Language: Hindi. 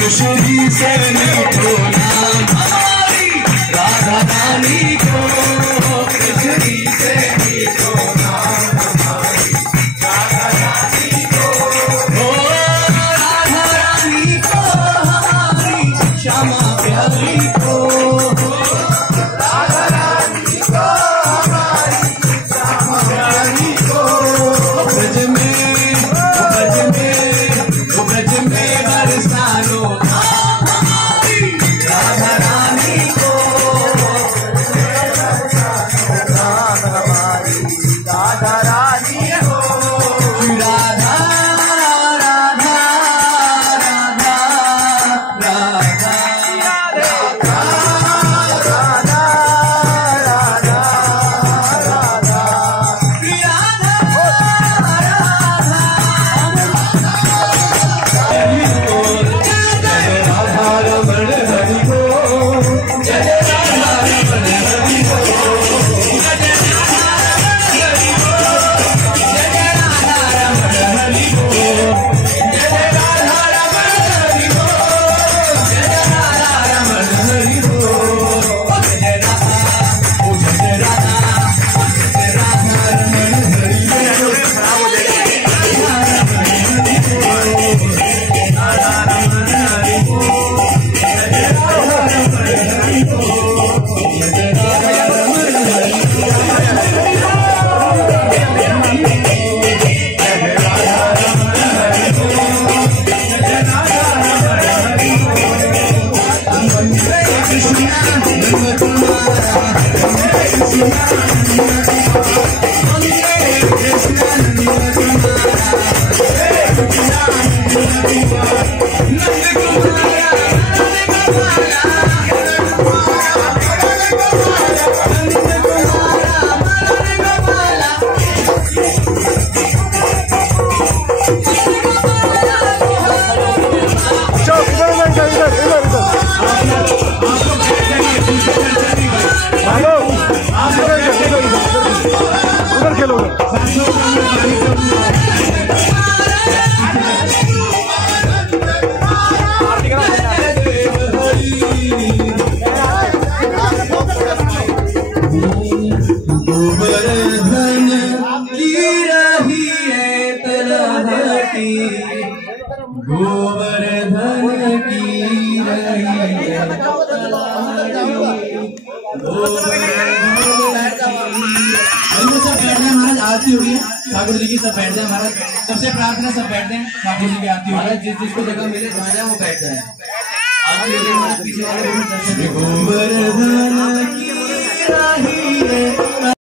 खुशी से मीठो नाम हमारी राधा रानी को, खुशी से मीठो नाम हमारी राधा रानी को, ओ राधा रानी को हमारी श्यामा प्यारी को, राधा रानी को हमारी श्यामा प्यारी को। ब्रज में बरसानो राधा रानी को, राधा रानी को, राधा राधा राधा राधा गोवर्धन की रही है तलहटी, गोवर्धन की रही है सब बैठे महाराज, आरती हो रही है ठाकुर जी की। सब बैठ जाए महाराज, सबसे प्रार्थना सब बैठ जाए, ठाकुर जी की आरती हो रही है। जिस जिसको जगह मिले जहाँ जाए वो बैठ जाए। आरती हो रही है महाराज, पीछे वाले गोवर्धन की रही है।